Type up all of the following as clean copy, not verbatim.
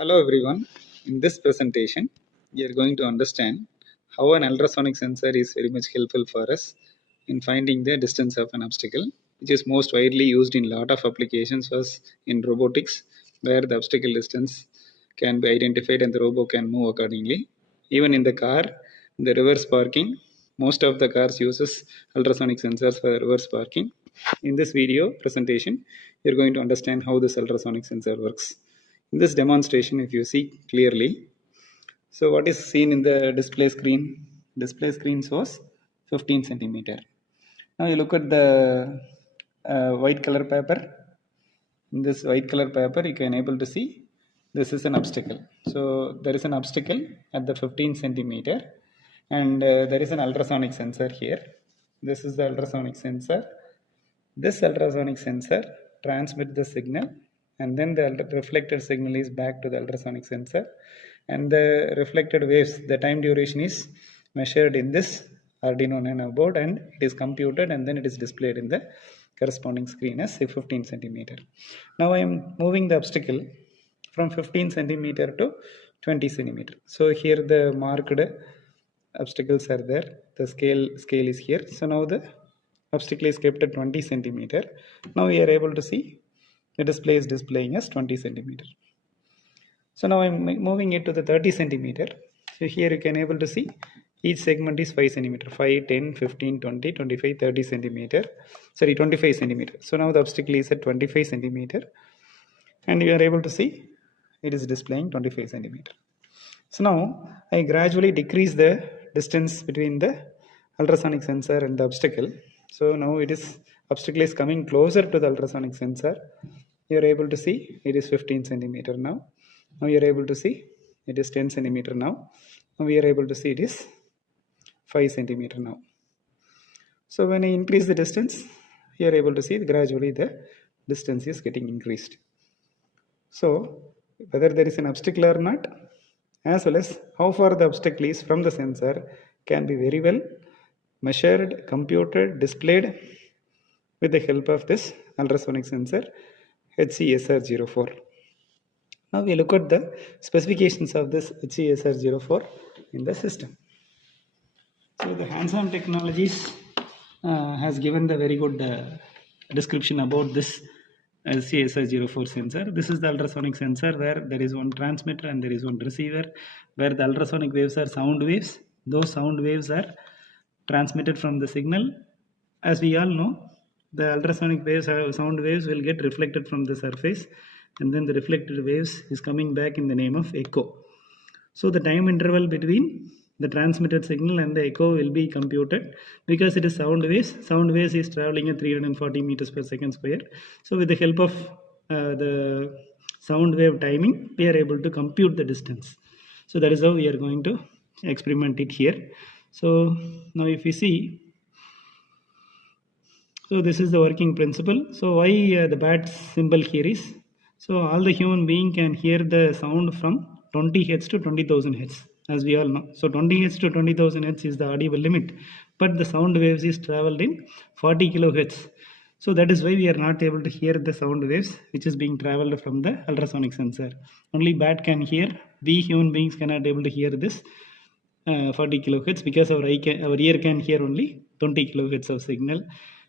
Hello everyone. In this presentation, we are going to understand how an ultrasonic sensor is very much helpful for us in finding the distance of an obstacle, which is most widely used in lot of applications was in robotics, where the obstacle distance can be identified and the robot can move accordingly. Even in the car, in the reverse parking, most of the cars uses ultrasonic sensors for reverse parking. In this video presentation, you are going to understand how this ultrasonic sensor works. In this demonstration, if you see clearly, so what is seen in the display screen shows 15 centimeter. Now you look at the white color paper. In this white color paper, you can able to see this is an obstacle. So there is an obstacle at the 15 centimeter, and there is an ultrasonic sensor here. This is the ultrasonic sensor. This ultrasonic sensor transmits the signal, and then the reflected signal is back to the ultrasonic sensor, and the reflected waves, the time duration is measured in this Arduino Nano board, and it is computed, and then it is displayed in the corresponding screen as 15 centimeter. Now I am moving the obstacle from 15 centimeter to 20 centimeter. So here the marked obstacles are there. The scale is here. So now the obstacle is kept at 20 centimeter. Now we are able to see the display is displaying as 20 centimeter. So now I am moving it to the 30 centimeter. So here you can able to see each segment is 5 centimeter, 5, 10, 15, 20, 25, 30 centimeter. Sorry, 25 centimeter. So now the obstacle is at 25 centimeter, and you are able to see it is displaying 25 centimeter. So now I gradually decrease the distance between the ultrasonic sensor and the obstacle. So now it is obstacle is coming closer to the ultrasonic sensor. You are able to see it is 15 centimeter now. Now you are able to see it is 10 centimeter now. Now we are able to see it is 5 centimeter now. So when I increase the distance, you are able to see gradually the distance is getting increased. So whether there is an obstacle or not, as well as how far the obstacle is from the sensor, can be very well measured, computed, displayed with the help of this ultrasonic sensor HCSR04. Now we look at the specifications of this HCSR04 in the system. So the hands-on technologies has given the very good description about this HCSR04 sensor. This is the ultrasonic sensor where there is one transmitter and there is one receiver, where the ultrasonic waves are sound waves. Those sound waves are transmitted from the signal. As we all know, the ultrasonic waves, sound waves will get reflected from the surface, and then the reflected waves is coming back in the name of echo. So the time interval between the transmitted signal and the echo will be computed because it is sound waves. Sound waves is traveling at 340 meters per second square. So with the help of the sound wave timing, we are able to compute the distance. So that is how we are going to experiment it here. So now if you see, so this is the working principle. So why the bat symbol here is, so all the human being can hear the sound from 20 Hz to 20,000 Hz, as we all know. So 20 Hz to 20,000 Hz is the audible limit, but the sound waves is traveled in 40 kilohertz. So that is why we are not able to hear the sound waves which is being traveled from the ultrasonic sensor. Only bat can hear. We human beings cannot able to hear this 40 kilohertz because our ear can hear only 20 kilohertz of signal.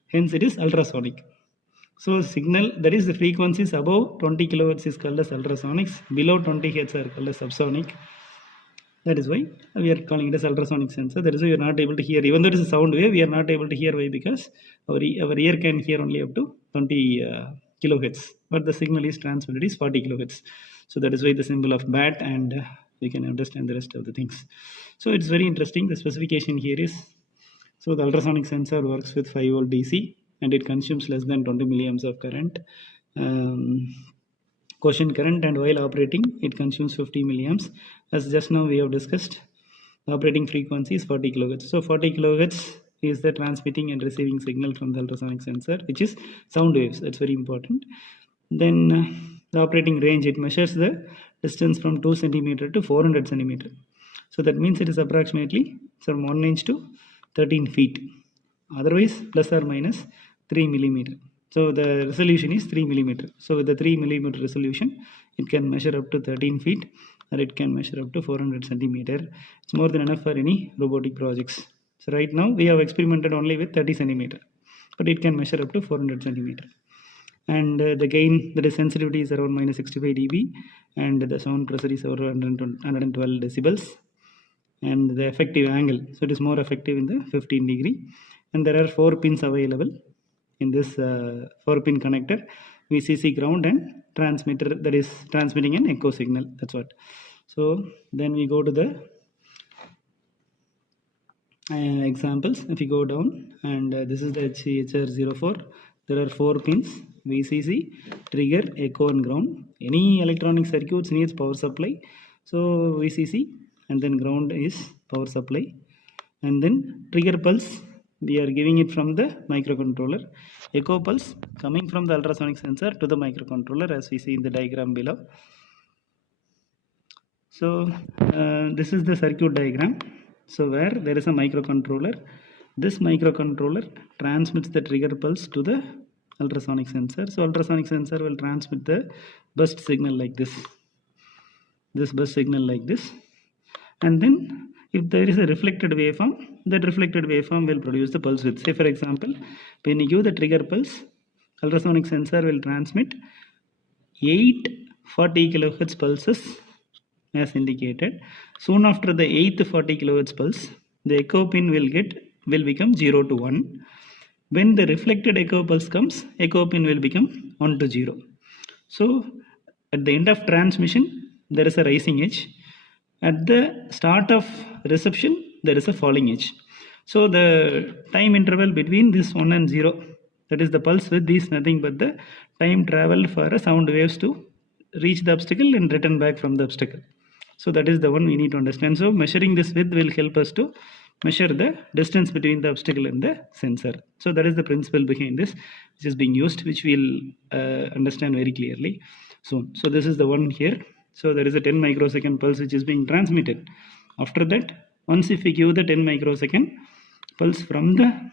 Hence it is ultrasonic. So signal, that is the frequencies above 20 kilohertz is called as ultrasonics, below 20 Hz are called as subsonic. That is why we are calling it as ultrasonic sensor. That is why we are not able to hear, even though it is a sound wave, we are not able to hear. Why? Because our ear can hear only up to 20 kilohertz, but the signal is transmitted is 40 kilohertz. So that is why the symbol of bat, and we can understand the rest of the things. So it's very interesting. The specification here is, so the ultrasonic sensor works with 5 volt DC and it consumes less than 20 milliamps of current, quotient current, and while operating it consumes 50 milliamps. As just now we have discussed, the operating frequency is 40 kilohertz. So 40 kilohertz is the transmitting and receiving signal from the ultrasonic sensor, which is sound waves. That's very important. Then the operating range, it measures the distance from 2 centimeter to 400 centimeter. So that means it is approximately from 1 inch to 13 feet. Otherwise, plus or minus 3 millimeter. So the resolution is 3 millimeter. So with the 3 millimeter resolution, It can measure up to 13 feet or it can measure up to 400 centimeter. It's more than enough for any robotic projects. So right now we have experimented only with 30 centimeter, but it can measure up to 400 centimeter. And the gain, that is sensitivity, is around minus 65 dB, and the sound pressure is around 112 decibels, and the effective angle, so it is more effective in the 15 degree, and there are 4 pins available in this 4 pin connector, VCC, ground, and transmitter, that is transmitting an echo signal. That's what. So then we go to the examples. If you go down, and this is the HR04, there are 4 pins: VCC, trigger, echo, and ground. Any electronic circuits needs power supply, so VCC, and then ground is power supply, and then trigger pulse we are giving it from the microcontroller, echo pulse coming from the ultrasonic sensor to the microcontroller, as we see in the diagram below. So this is the circuit diagram. So where there is a microcontroller, this microcontroller transmits the trigger pulse to the ultrasonic sensor. So ultrasonic sensor will transmit the burst signal like this burst signal like this, and then if there is a reflected waveform, that reflected waveform will produce the pulse width. Say for example, when you give the trigger pulse, ultrasonic sensor will transmit 840 kilohertz pulses as indicated. Soon after the 8th 40 kilohertz pulse, the echo pin will become 0 to 1. When the reflected echo pulse comes, echo pin will become 1 to 0. So at the end of transmission, there is a rising edge. At the start of reception, there is a falling edge. So the time interval between this 1 and 0, that is the pulse width, is nothing but the time travel for a sound waves to reach the obstacle and return back from the obstacle. So that is the one we need to understand. So measuring this width will help us to measure the distance between the obstacle and the sensor. So that is the principle behind this, which is being used, which we'll understand very clearly soon. So this is the one here. So there is a 10 microsecond pulse which is being transmitted. After that, once if we give the 10 microsecond pulse from the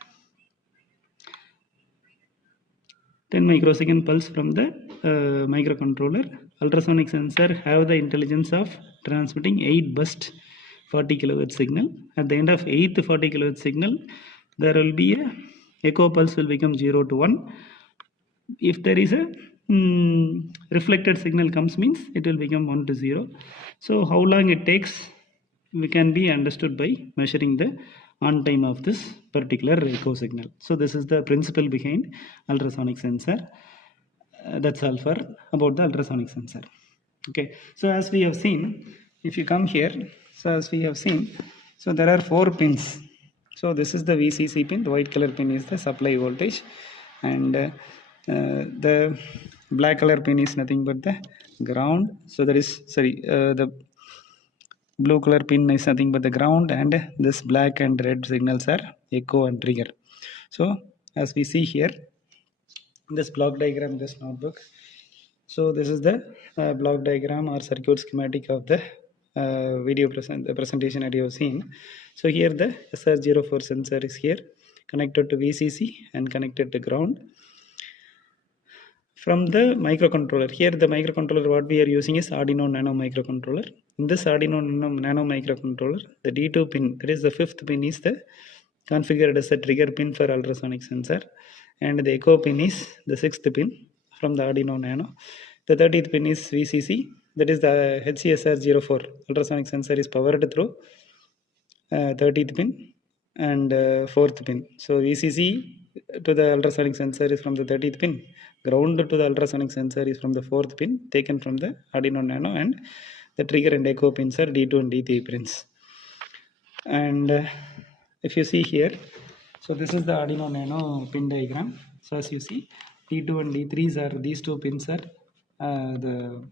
10 microsecond pulse from the microcontroller, ultrasonic sensor have the intelligence of transmitting 8 burst 40 kilohertz signal. At the end of 8th 40 kilohertz signal, there will be a echo pulse will become 0 to 1. If there is a reflected signal comes, means it will become 1 to 0. So how long it takes, we can be understood by measuring the on time of this particular echo signal. So this is the principle behind ultrasonic sensor. That's all for about the ultrasonic sensor. Okay, so as we have seen, if you come here, so as we have seen, so there are 4 pins. So this is the VCC pin, the white color pin is the supply voltage, and the black color pin is nothing but the ground. So that is the blue color pin is nothing but the ground, and this black and red signals are echo and trigger. So as we see here, this block diagram, this notebook, so this is the block diagram or circuit schematic of the presentation that you have seen. So here the SR04 sensor is here connected to VCC and connected to ground. From the microcontroller, here the microcontroller what we are using is Arduino Nano microcontroller. In this Arduino Nano microcontroller, the D2 pin, that is the 5th pin, is the configured as a trigger pin for ultrasonic sensor, and the echo pin is the 6th pin from the Arduino Nano. The 30th pin is VCC, that is the HCSR04 ultrasonic sensor is powered through 30th pin and 4th pin. So VCC to the ultrasonic sensor is from the 30th pin, ground to the ultrasonic sensor is from the 4th pin taken from the Arduino Nano, and the trigger and echo pins are D2 and D3 pins. And if you see here, so this is the Arduino Nano pin diagram. So as you see, D2 and D3s are, these 2 pins are the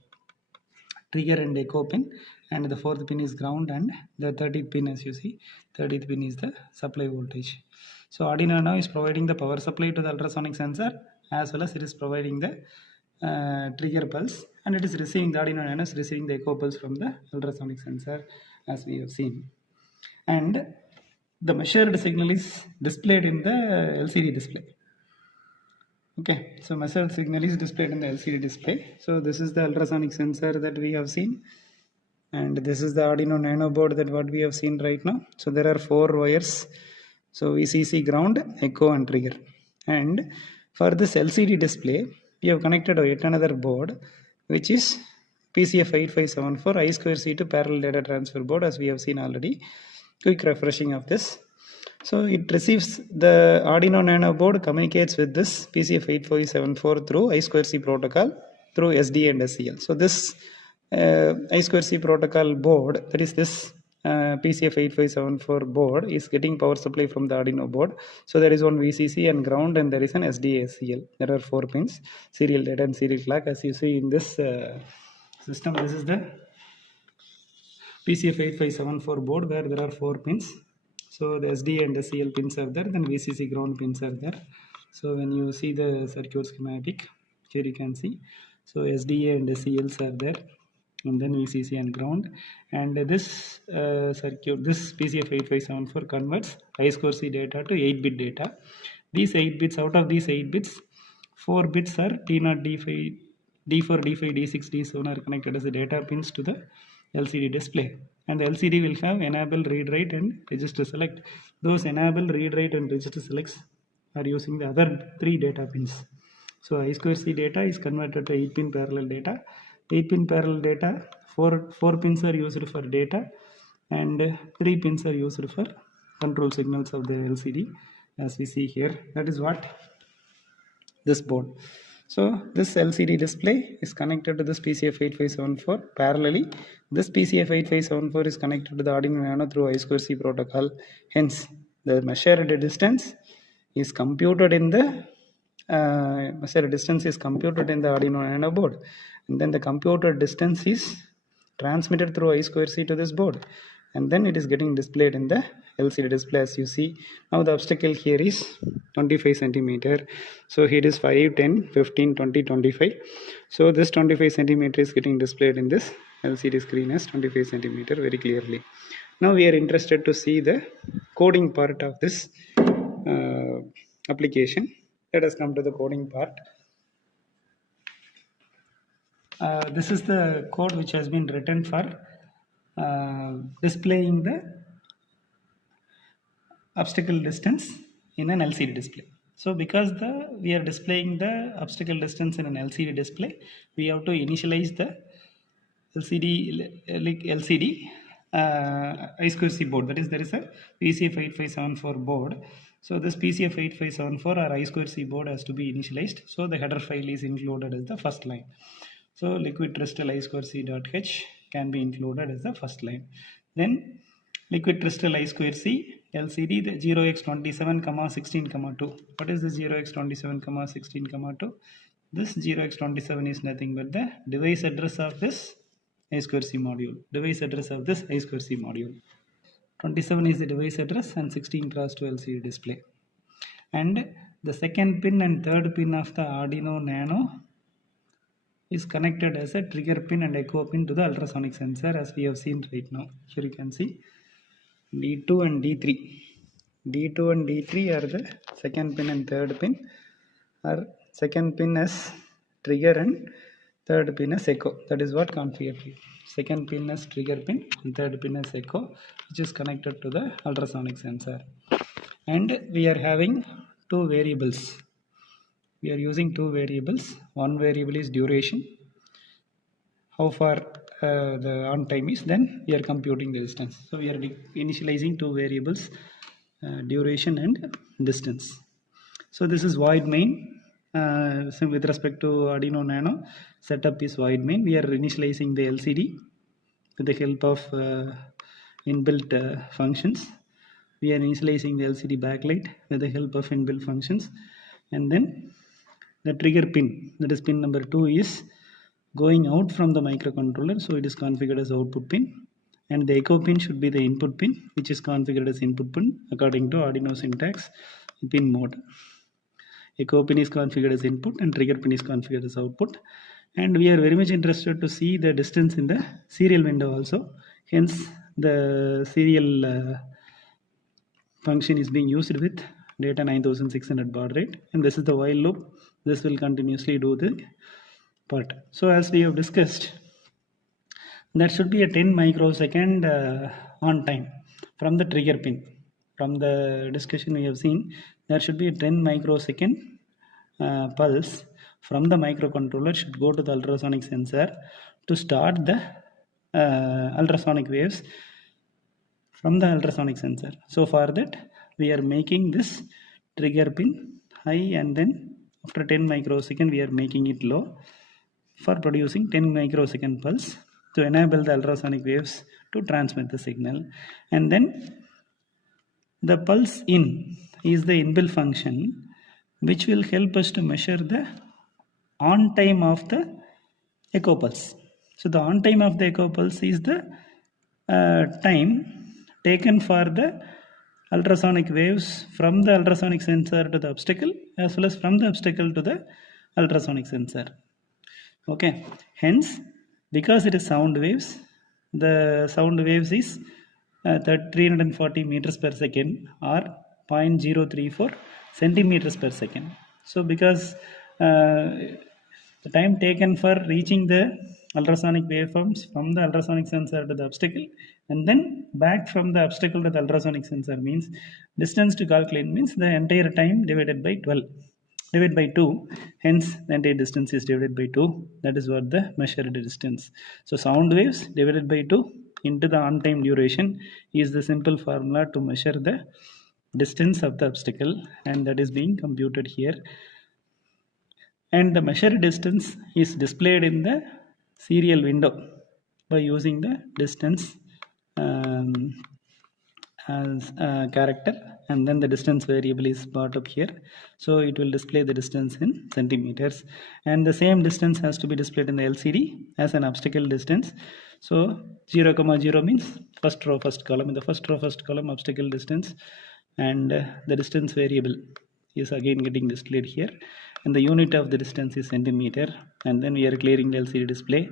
trigger and echo pin, and the 4th pin is ground, and the 30th pin, as you see, 30th pin is the supply voltage. So Arduino Nano is providing the power supply to the ultrasonic sensor, as well as it is providing the trigger pulse, and it is receiving, the Arduino Nano is receiving the echo pulse from the ultrasonic sensor, as we have seen. And the measured signal is displayed in the LCD display. Okay, so measured signal is displayed in the LCD display. So this is the ultrasonic sensor that we have seen, and this is the Arduino Nano board that what we have seen right now. So there are 4 wires. So VCC, ground, echo and trigger. And for this LCD display, we have connected yet another board, which is PCF8574 I2C to parallel data transfer board, as we have seen already. Quick refreshing of this. So it receives the Arduino Nano board, communicates with this PCF8574 through I2C protocol through SD and SCL. So this I2C protocol board, that is this PCF8574 board, is getting power supply from the Arduino board. So there is one VCC and ground, and there is an SD SCL. There are 4 pins, serial data and serial clock. As you see in this system, this is the PCF8574 board where there are 4 pins. So the SD and SCL pins are there, then VCC ground pins are there. So when you see the circuit schematic, here you can see. So SDA and SCLs are there, and then VCC and ground. And this circuit, this PCF8574 converts I2C data to 8-bit data. These 8 bits, out of these 8 bits, 4 bits are T0, D5, D4, D5, D6, D7 are connected as the data pins to the LCD display, and the LCD will have enable, read, write and register select. Those enable, read, write and register selects are using the other 3 data pins. So I2C data is converted to 8-pin parallel data. 8-pin parallel data, 4 pins are used for data, and 3 pins are used for control signals of the LCD, as we see here. That is what this board. So this LCD display is connected to this PCF8574 parallelly. This PCF8574 is connected to the Arduino Nano through I2C protocol. Hence, the measured distance is computed in the Arduino Nano board, and then the computed distance is transmitted through I2C to this board, and then it is getting displayed in the LCD display, as you see. Now the obstacle here is 25 centimeter. So here is 5, 10, 15, 20, 25. So this 25 centimeter is getting displayed in this LCD screen as 25 centimeter very clearly. Now we are interested to see the coding part of this application. Let us come to the coding part. This is the code which has been written for displaying the obstacle distance in an LCD display. So because we are displaying the obstacle distance in an LCD display, we have to initialize the LCD I2C board. That is, there is a PCF8574 board. So this PCF8574 or I2C board has to be initialized. So the header file is included as the first line. So liquid crystal I2C.h can be included as the first line. Then liquid crystal I2C LCD, the 0x27, 16, 2. What is the 0x27, 16, 2? This 0x27 is nothing but the device address of this I2C module. Device address of this I2C module. 27 is the device address and 16 cross to LCD display. And the second pin and third pin of the Arduino Nano is connected as a trigger pin and echo pin to the ultrasonic sensor, as we have seen right now. Here you can see D2 and D3. D2 and D3 are the second pin and third pin. Or second pin as trigger and third pin as echo. That is what configured. Second pin as trigger pin and third pin as echo, which is connected to the ultrasonic sensor. And we are having 2 variables. We are using 2 variables. One variable is duration, how far the on time is, then we are computing the distance. So we are initializing 2 variables, duration and distance. So this is void main. So with respect to Arduino Nano, setup is void main. We are initializing the LCD with the help of inbuilt functions. We are initializing the LCD backlight with the help of inbuilt functions, and then the trigger pin, that is pin number 2, is going out from the microcontroller, so it is configured as output pin, and the echo pin should be the input pin, which is configured as input pin according to Arduino syntax pin mode. Echo pin is configured as input and trigger pin is configured as output. And we are very much interested to see the distance in the serial window also. Hence the serial function is being used with data 9600 baud rate, and this is the while loop. this will continuously do the part. So as we have discussed, there should be a 10 microsecond on time from the trigger pin. From the discussion we have seen, there should be a 10 microsecond pulse from the microcontroller should go to the ultrasonic sensor to start the ultrasonic waves from the ultrasonic sensor. So for that, we are making this trigger pin high, and then after 10 microsecond we are making it low for producing 10 microsecond pulse to enable the ultrasonic waves to transmit the signal. And then the pulse in is the inbuilt function which will help us to measure the on time of the echo pulse. So the on time of the echo pulse is the time taken for the ultrasonic waves from the ultrasonic sensor to the obstacle, as well as from the obstacle to the ultrasonic sensor. Okay, hence because it is sound waves, the sound waves is 340 meters per second or 0.034 centimeters per second. So because the time taken for reaching the ultrasonic waveforms from the ultrasonic sensor to the obstacle and then back from the obstacle to the ultrasonic sensor means distance to calculate means the entire time divided by 12 divided by 2, hence the entire distance is divided by 2. That is what the measured distance. So sound waves divided by 2 into the on time duration is the simple formula to measure the distance of the obstacle, and that is being computed here. And the measured distance is displayed in the serial window by using the distance as a character, and then the distance variable is brought up here, so it will display the distance in centimeters, and the same distance has to be displayed in the LCD as an obstacle distance. So 0, 0 means first row first column, in the first row first column obstacle distance, and the distance variable is again getting displayed here, and the unit of the distance is centimeter, and then we are clearing the LCD display.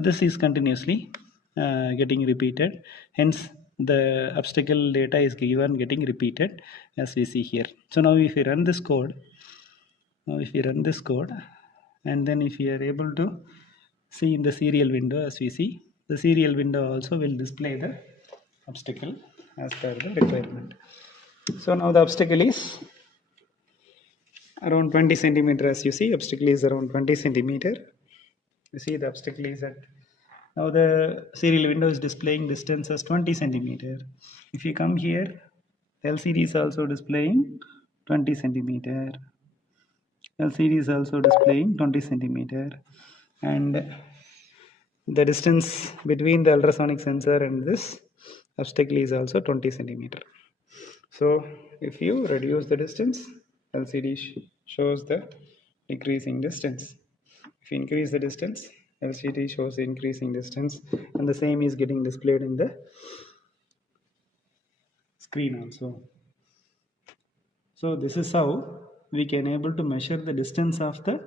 This is continuously getting repeated, hence the obstacle data is given getting repeated as we see here. So now if we run this code, and then if we are able to see in the serial window, as we see, the serial window also will display the obstacle as per the requirement. So now the obstacle is around 20 centimeter, as you see, obstacle is around 20 centimeter. You see the obstacle is at, now the serial window is displaying distance as 20 centimeter. If you come here, LCD is also displaying 20 centimeter. LCD is also displaying 20 centimeter, and the distance between the ultrasonic sensor and this obstacle is also 20 centimeter. So if you reduce the distance, LCD shows the decreasing distance. If you increase the distance, LCD shows the increasing distance, and the same is getting displayed in the screen also. So this is how we can able to measure the distance of the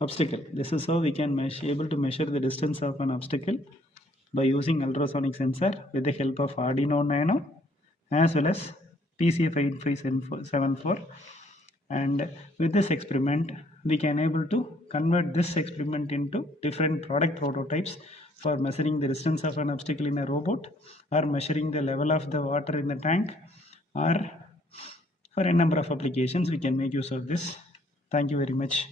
obstacle. This is how we can able to measure the distance of an obstacle by using ultrasonic sensor with the help of Arduino Nano as well as PCF8574. And with this experiment, we can able to convert this experiment into different product prototypes for measuring the distance of an obstacle in a robot, or measuring the level of the water in the tank, or for a number of applications we can make use of this. Thank you very much.